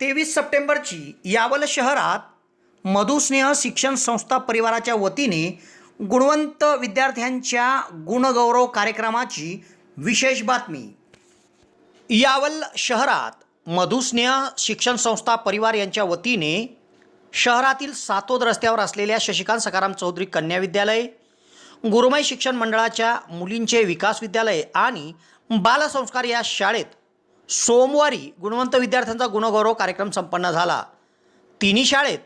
तेवीस सप्टेंबरची यावल शहरात मधुस्नेह शिक्षण संस्था परिवाराच्या वतीने गुणवंत विद्यार्थ्यांच्या गुणगौरव कार्यक्रमाची विशेष बातमी. यावल शहरात मधुस्नेह शिक्षण संस्था परिवार यांच्या वतीने शहरातील सातोद रस्त्यावर असलेल्या शशिकांत सकाराम चौधरी कन्या विद्यालय गुरुमय शिक्षण मंडळाच्या मुलींचे विकास विद्यालय आणि बालसंस्कार या शाळेत सोमवारी गुणवंत विद्यार्थ्यांचा गुणगौरव कार्यक्रम संपन्न झाला. तिन्ही शाळेत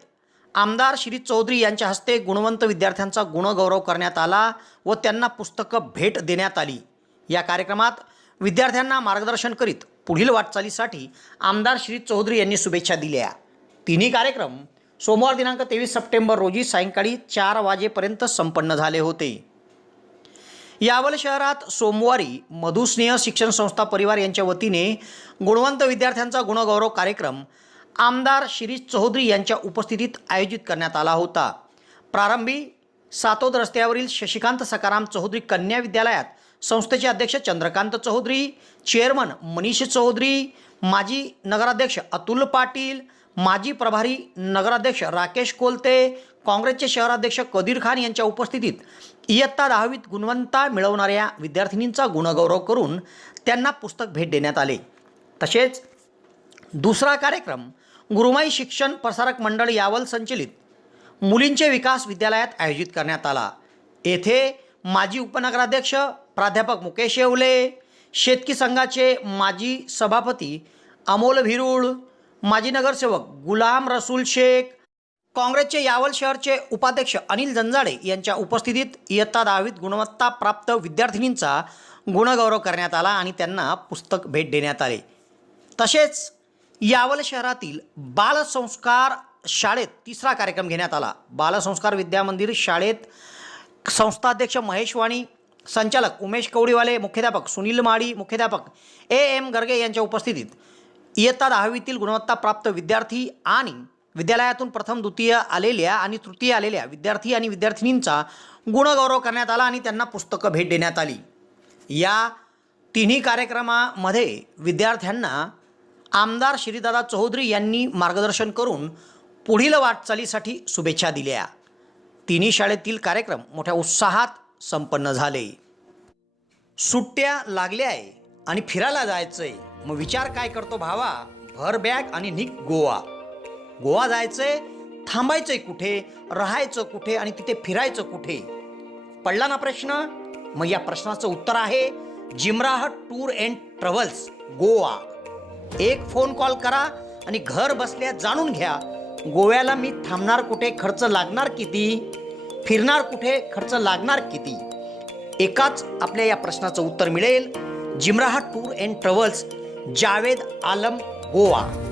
आमदार श्री चौधरी यांच्या हस्ते गुणवंत विद्यार्थ्यांचा गुणगौरव करण्यात आला व त्यांना पुस्तकं भेट देण्यात आली. या कार्यक्रमात विद्यार्थ्यांना मार्गदर्शन करीत पुढील वाटचालीसाठी आमदार श्री चौधरी यांनी शुभेच्छा दिल्या. तिन्ही कार्यक्रम सोमवार दिनांक तेवीस सप्टेंबर रोजी सायंकाळी चार वाजेपर्यंत संपन्न झाले होते. यावल शहरात सोमवारी मधुस्नेह शिक्षण संस्था परिवार यांच्या वतीने गुणवंत विद्यार्थ्यांचा गुणगौरव कार्यक्रम आमदार शिरीष चौधरी यांच्या उपस्थितीत आयोजित करण्यात आला होता. प्रारंभी सातोद रस्त्यावरील शशिकांत सकाराम चौधरी कन्या विद्यालयात संस्थेचे अध्यक्ष चंद्रकांत चौधरी चेअरमन मनीष चौधरी माजी नगराध्यक्ष अतुल पाटील माजी प्रभारी नगराध्यक्ष राकेश कोलते काँग्रेसचे शहराध्यक्ष कदीर खान यांच्या उपस्थितीत इयत्ता दहावीत गुणवंता मिळवणाऱ्या विद्यार्थिनींचा गुणगौरव करून त्यांना पुस्तक भेट देण्यात आले. तसेच दुसरा कार्यक्रम गुरुमाई शिक्षण प्रसारक मंडळ यावल संचलित मुलींचे विकास विद्यालयात आयोजित करण्यात आला. येथे माजी उपनगराध्यक्ष प्राध्यापक मुकेश येवले शेतकी संघाचे माजी सभापती अमोल भिरुळ माजी नगरसेवक गुलाम रसूल शेख काँग्रेसचे यावल शहरचे उपाध्यक्ष अनिल जंजाडे यांच्या उपस्थितीत इयत्ता दहावीत गुणवत्ता प्राप्त विद्यार्थिनींचा गुणगौरव करण्यात आला आणि त्यांना पुस्तक भेट देण्यात आले. तसेच यावल शहरातील बालसंस्कार शाळेत तिसरा कार्यक्रम घेण्यात आला. बालसंस्कार विद्यामंदिर शाळेत संस्थाध्यक्ष महेश वाणी संचालक उमेश कवडीवाले मुख्याध्यापक सुनील माळी मुख्याध्यापक ए एम गर्गे यांच्या उपस्थितीत इयत्ता दहावीतील गुणवत्ता प्राप्त विद्यार्थी आणि विद्यालयातून प्रथम द्वितीय आलेल्या आणि तृतीय आलेल्या विद्यार्थी आणि विद्यार्थिनींचा गुणगौरव करण्यात आला आणि त्यांना पुस्तकं भेट देण्यात आली. या तिन्ही कार्यक्रमामध्ये विद्यार्थ्यांना आमदार श्रीदादा चौधरी यांनी मार्गदर्शन करून पुढील वाटचालीसाठी शुभेच्छा दिल्या. तिन्ही शाळेतील कार्यक्रम मोठ्या उत्साहात संपन्न झाले. सुट्ट्या लागल्या आहे आणि फिरायला जायचं आहे मग विचार काय करतो भावा? भर बॅग आणि निक गोवा. गोवा जायचंय थांबायचंय कुठे राहायचं कुठे आणि तिथे फिरायचं कुठे? पडला ना प्रश्न? मग या प्रश्नाचं उत्तर आहे Jimrah tour and travels Goa. एक फोन कॉल करा आणि घर बसल्या जाणून घ्या गोव्याला मी थांबणार कुठे खर्च लागणार किती? फिरणार कुठे खर्च लागणार किती? एकाच आपल्या या प्रश्नाचं उत्तर मिळेल जिमराहट tour and travels Javed Alam Goa.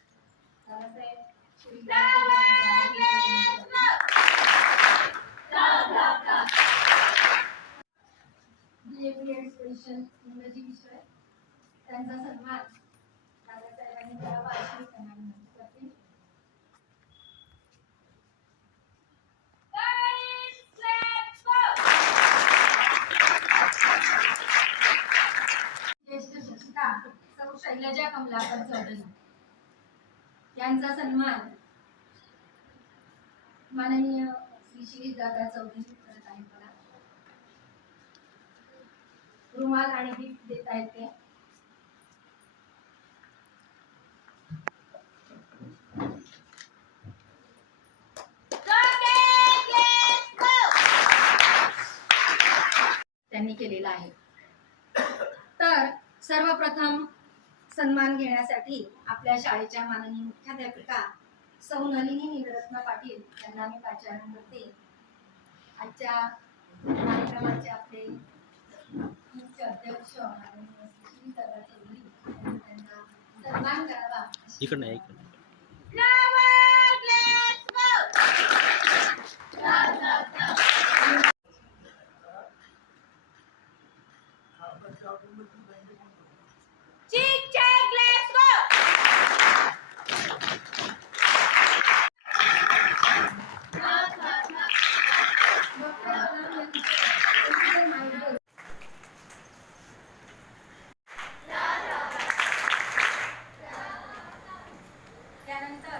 इंग्रजी विषय. त्यांचा सन्मान दादासाहेबांनी करावा अशी त्यांना विनंती करते ज्येष्ठ शिक्षिका सौ शैलजा कमलाकर चौधरी. यांचा सन्मान माननीय श्री शिरीष दादा चौधरी करत आहेत मला रुमाल आणि गिफ्ट देत आहेत ते. त्यांनी केलेला आहे. तर सर्वप्रथम सन्मान घेण्यासाठी आपल्या शाळेच्या माननीय मुख्याध्यापिका सौ नलिनी नीलरत्न पाटील यांना मी पाचारण करते. आजच्या कार्यक्रमाचे आपले मुख्य अध्यक्ष माननीय चौधरी त्यांना सन्मान करावा. इकडनं Chick, check, let's go! त्यानंतर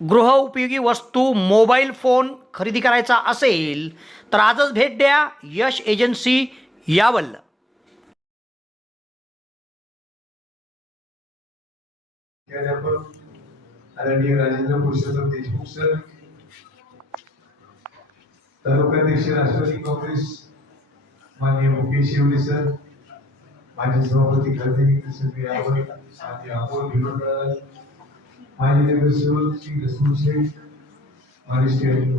गृहउपयोगी वस्तू मोबाईल फोन खरेदी करायचा असेल तर आजच भेट द्या यश एजन्सी यावल. आदरणीय राजेंद्र पुरुषोत्तम देशमुख सर तालुकाध्यक्ष राष्ट्रवादी काँग्रेस माननीय मुकेश शिवले सर. माजी सभापती खासदार संजय यावल माननीय अमोल भिलोडकर माजी नगरसेवक श्री रसूल शेख माजी स्टँडिंग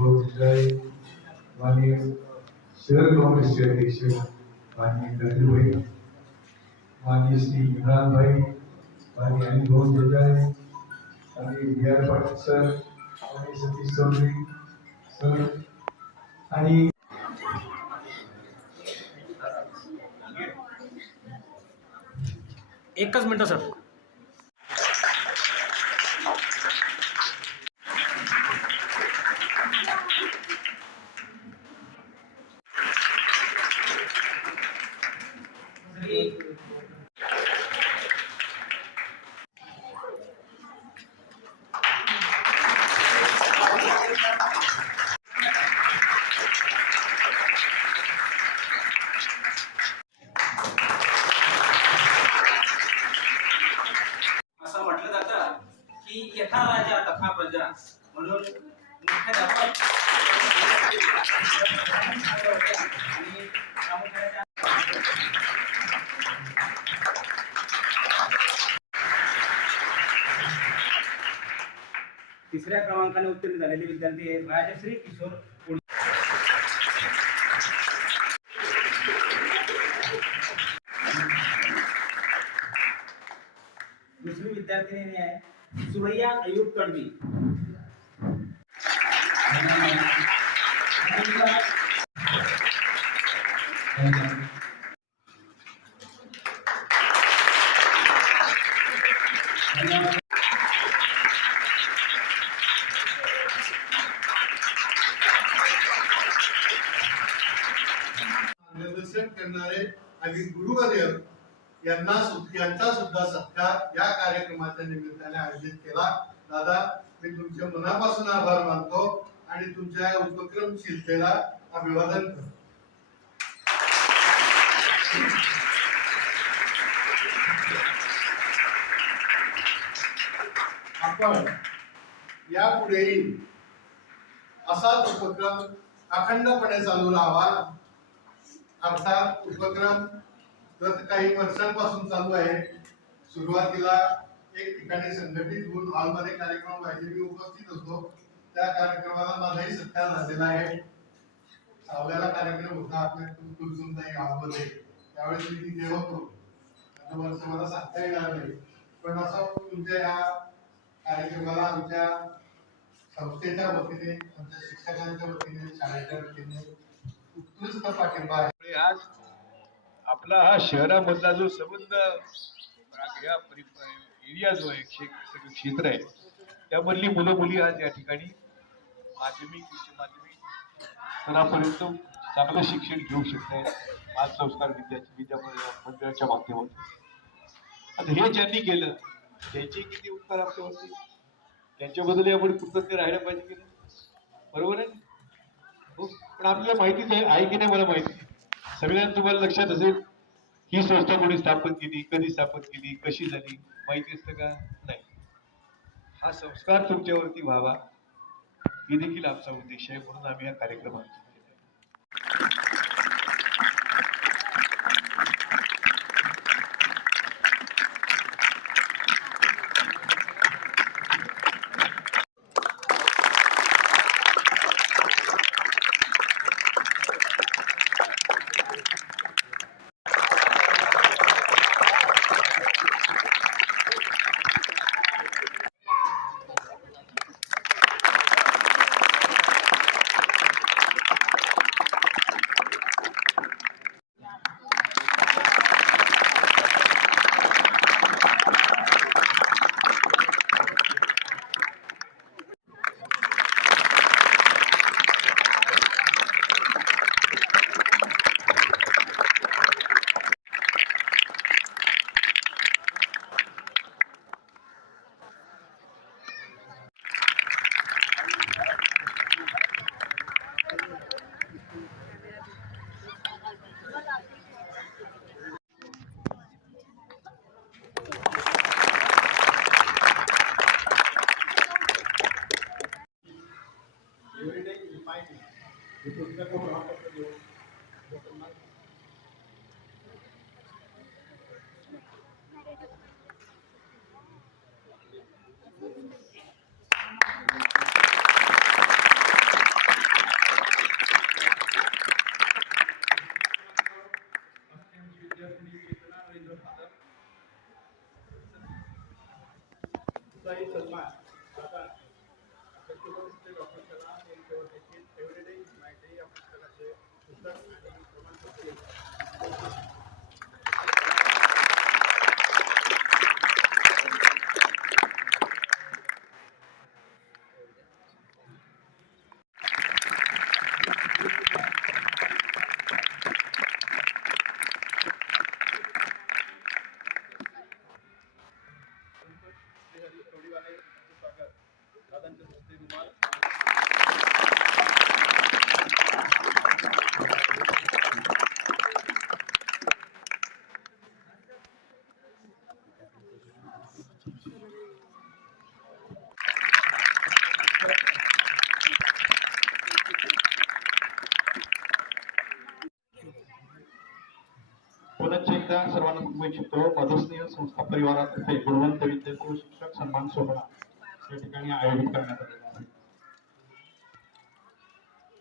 माननीय शहर काँग्रेसचे अध्यक्ष माननीय कदीरभाई माननीय श्री इम्रान भाई माननीय अनिल देजाय आणि बी आर पाटील सर आणि सतीश चौधरी सर आणि एकच मिनटं सर असं म्हटलं जातं की यथा राजा तथा प्रजा म्हणून तिसऱ्या क्रमांकाने उत्तीर्ण झालेले विद्यार्थी आहेत राजश्री किशोर पुणे दुसरी विद्यार्थिनी आहे सुरैया अयुब तडवी मार्गदर्शन करणारे आणि गुरुवर्य यांना यांचा सुद्धा सत्कार या कार्यक्रमाच्या निमित्ताने आयोजित केला. दादा मी तुमच्या मनापासून आभार मानतो आणि तुमच्या या उपक्रमशीलतेला अभिवादन करतो. पण यापुढेही असाच उपक्रम अखंडपणे चालू राहावा. अर्थात उपक्रम गत काही वर्षांपासून चालू आहे. सुरुवातीला एक ठिकाणी संघटित होऊन हॉलमध्ये कार्यक्रम व्हायचे. मी उपस्थित होतो. त्या कार्यक्रमाला माझाही सत्कार झालेला आहे. सावल्याला कार्यक्रम होता. आपल्या नाही हॉलमध्ये त्यावेळेस मी तिथे होतो. आता वर्ष मला सांगता येणार नाही पण असं तुमच्या ह्या कार्यक्रमाला आमच्या संस्थेच्या वतीने आमच्या शिक्षकांच्या वतीने शाळेच्या वतीने उत्कृष्ट पाठिंबा आहे. आज आपला हा शहरामधला जो संबंध या एरिया जो आहे सगळं क्षेत्र आहे त्यामधली मुलं मुली आज या ठिकाणी माध्यमिक उच्च माध्यमिक स्तरापर्यंत चांगलं शिक्षण घेऊ शकत आहे आज संस्कार विद्या विद्या मंदिराच्या माध्यमातून. आता हे ज्यांनी केलं त्यांची किती उपकार आपल्यावरती त्यांच्याबद्दल आपण कृतज्ञ राहायला पाहिजे की नाही? बरोबर आहे? हो? पण आपल्याला माहितीच आहे आहे की नाही मला माहिती? सगळ्यांना तुम्हाला लक्षात असेल ही संस्था कोणी स्थापन केली कधी स्थापन केली कशी झाली माहिती असतं का? नाही. हा संस्कार तुमच्यावरती व्हावा हे देखील आमचा उद्देश आहे म्हणून आम्ही हा कार्यक्रम सलमान आता डॉक्टर कलाम यांच्यावर देखील Thank you. एकदा सर्वांना सांगू इच्छितो मधुस्नेह संस्था परिवारातर्फे गुणवंत विद्यार्थी शिक्षक सन्मान सोहळा या ठिकाणी आयोजित करण्यात आलेला आहे.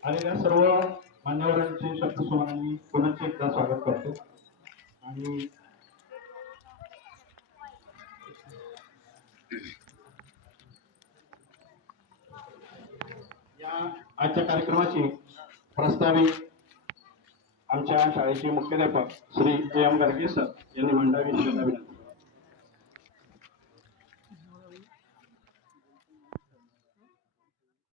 आलेल्या सर्व मान्यवरांचे शब्द शब्दसुमनांनी पुन्हा एकदा स्वागत करतो. आणि या आजच्या कार्यक्रमाची प्रस्तावित आमच्या शाळेचे मुख्याध्यापक श्री ए एम गाडगे